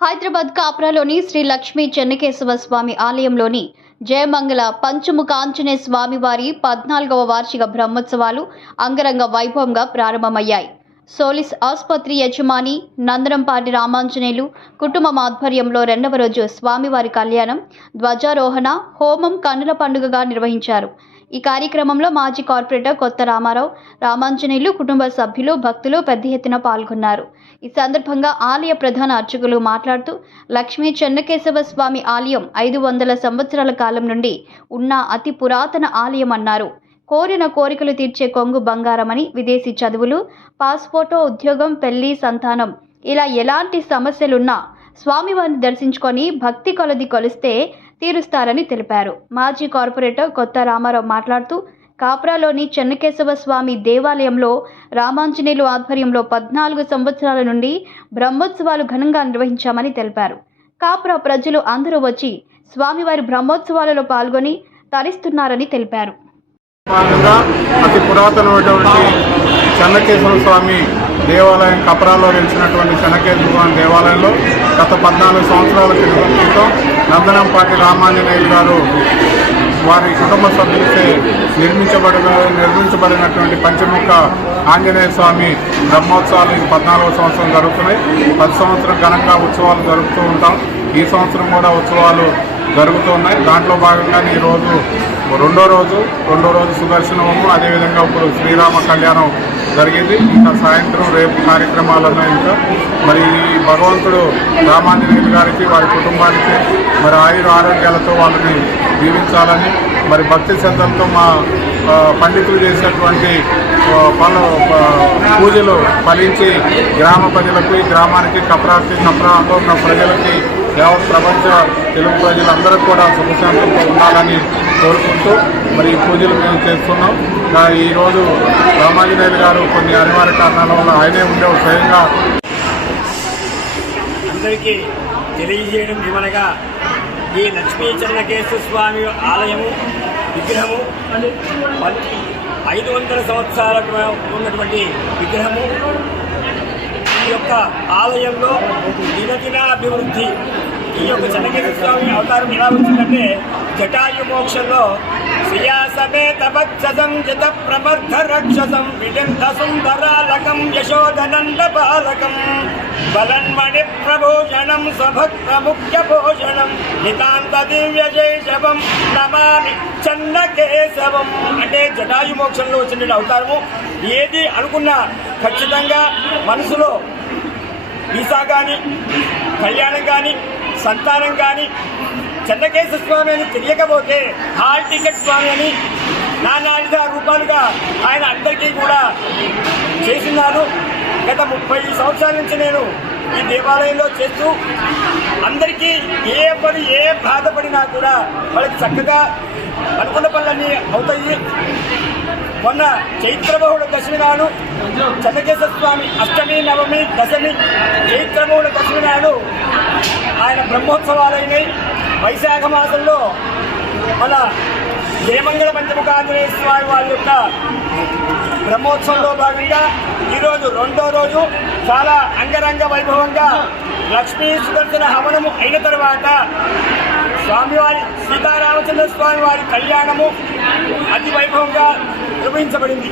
హైదరాబాద్ కాప్రాలోని శ్రీ లక్ష్మీ చెన్నకేశవ స్వామి ఆలయంలోని జయమంగళ పంచముఖ ఆంజనేయ స్వామి వారి 14వ వార్షిక బ్రహ్మోత్సవాలు అంగరంగ వైభవంగా ప్రారంభమయ్యాయి. సోలిస్ ఆసుపత్రి యజమాని నందనంపాటి రామాంజనేయులు కుటుంబం ఆధ్వర్యంలో 2వ రోజు స్వామివారి కళ్యాణం, ధ్వజారోహణ, హోమం కన్నుల పండుగగా నిర్వహించారు. ఈ కార్యక్రమంలో మాజీ కార్పొరేటర్ కొత్త రామారావు, రామాంజనేయులు కుటుంబ సభ్యులు, భక్తులు పెద్ద ఎత్తున పాల్గొన్నారు. ఈ సందర్భంగా ఆలయ ప్రధాన అర్చకులు మాట్లాడుతూ, లక్ష్మీ చెన్నకేశవ స్వామి ఆలయం 500 సంవత్సరాల కాలం నుండి ఉన్న అతి పురాతన ఆలయం అన్నారు. కోరిన కోరికలు తీర్చే కొంగు బంగారమని, విదేశీ చదువులు, పాస్పోర్టో, ఉద్యోగం, పెళ్లి, సంతానం ఇలా ఎలాంటి సమస్యలున్నా స్వామివారిని దర్శించుకొని భక్తి కొలది కొలిస్తే తీరుస్తారని తెలిపారు. మాజీ కార్పొరేటర్ కొత్త రామారావు మాట్లాడుతూ, కాప్రాలోని చెన్నకేశవ స్వామి దేవాలయంలో రామాంజనేయులు ఆధ్వర్యంలో 14 సంవత్సరాల నుండి బ్రహ్మోత్సవాలు ఘనంగా నిర్వహించామని తెలిపారు. కాప్రా ప్రజలు అందరూ వచ్చి స్వామివారి బ్రహ్మోత్సవాలలో పాల్గొని తరిస్తున్నారని తెలిపారు. అతి పురాతనమైనటువంటి చెన్నకేశవ స్వామి దేవాలయం కప్రాలో వెలిసినటువంటి చెన్నకేశవ స్వామి దేవాలయంలో గత 14 సంవత్సరాల క్రితం నందనంపాటి రామాంజనేయులు గారు వారి కుటుంబ సభ్యులచే నిర్మించబడినటువంటి పంచముఖ ఆంజనేయ స్వామి బ్రహ్మోత్సవాలు 14వ సంవత్సరం జరుగుతున్నాయి. 10 సంవత్సరం ఘనంగా ఉత్సవాలు జరుపుతూ ఉంటాం. ఈ సంవత్సరం కూడా ఉత్సవాలు జరుగుతూ ఉన్నాయి. దాంట్లో భాగంగా ఈరోజు రెండో రోజు సుదర్శన హోమం, అదేవిధంగా ఇప్పుడు శ్రీరామ కళ్యాణం జరిగింది. ఇంకా సాయంత్రం రేపు కార్యక్రమాలను ఇంకా మరి భగవంతుడు రామాంజనేయులు గారికి వారి కుటుంబానికి మరి ఆరోగ్యాలతో వాళ్ళని దీవించాలని మరి భక్తి శ్రద్ధలతో మా పండితులు చేసేటువంటి పూజలు ఫలించి గ్రామ ప్రజలకు, ఈ గ్రామానికి, కప్రాలో ఉన్న ప్రజలకి, యావత్ ప్రపంచ తెలుగు ప్రజలందరూ కూడా సుఖశాంతంతో ఉండాలని కోరుకుంటూ మరి ఈ పూజలు మేము చేస్తున్నాం. ఈరోజు రామాంజనేయులు గారు కొన్ని అనివార్య కారణాల వల్ల ఆయనే ఉండేవారు స్వయంగా అందరికీ తెలియజేయడం ఏమనగా, ఈ లక్ష్మీ చెన్నకేశవ స్వామి ఆలయము విగ్రహము 500 సంవత్సరాలకు ఉన్నటువంటి విగ్రహము. ఈ యొక్క ఆలయంలో దినదినాభివృద్ధి. ఈ యొక్క చెన్నకేశవ స్వామి అవతారం ఎలా వచ్చిందంటే, జటాయు మోక్షంలో శ్రియాసమేత వత్ససం జత ప్రమర్థ రక్షసం విజంత సుందరాలకం యశోదనంద బాలకం బలన్మణి ప్రభూషణం స్వభక్త ముఖ్య భూషణం నితాంత దివ్య శైశవం నమామి చెన్నకేశవం. అంటే జటాయు మోక్షంలో వచ్చిన అవతారము. ఏది అనుకున్నా ఖచ్చితంగా మనసులో వీసా కానీ, కళ్యాణం కానీ, సంతానం కానీ చెన్నకేశవ స్వామి అని తెలియకపోతే హాల్ టికెట్ స్వామి అని నానావిధ రూపాలుగా ఆయన అందరికీ కూడా చేస్తున్నారు. గత 30 సంవత్సరాల నుంచి నేను ఈ దేవాలయంలో చేస్తూ అందరికీ ఏ బాధపడినా కూడా వాళ్ళకి చక్కగా అనుకున్న పనులన్నీ అవుతాయి. మొన్న చైత్రబహుళ దశమి నాడు చెన్నకేశవ స్వామి అష్టమి, నవమి, దశమి, చైత్రబహుళ దశమి నాడు ఆయన బ్రహ్మోత్సవాలైనాయి. వైశాఖ మాసంలో మన జయమంగళ పంచముఖ ఆంజనేయ స్వామి వారి యొక్క బ్రహ్మోత్సవంలో భాగంగా ఈరోజు రెండో రోజు చాలా అంగరంగ వైభవంగా లక్ష్మీ సుదర్శన హవనము అయిన తర్వాత స్వామివారి సీతారామచంద్ర స్వామి వారి కళ్యాణము అతి వైభవంగా నిర్వహించబడింది.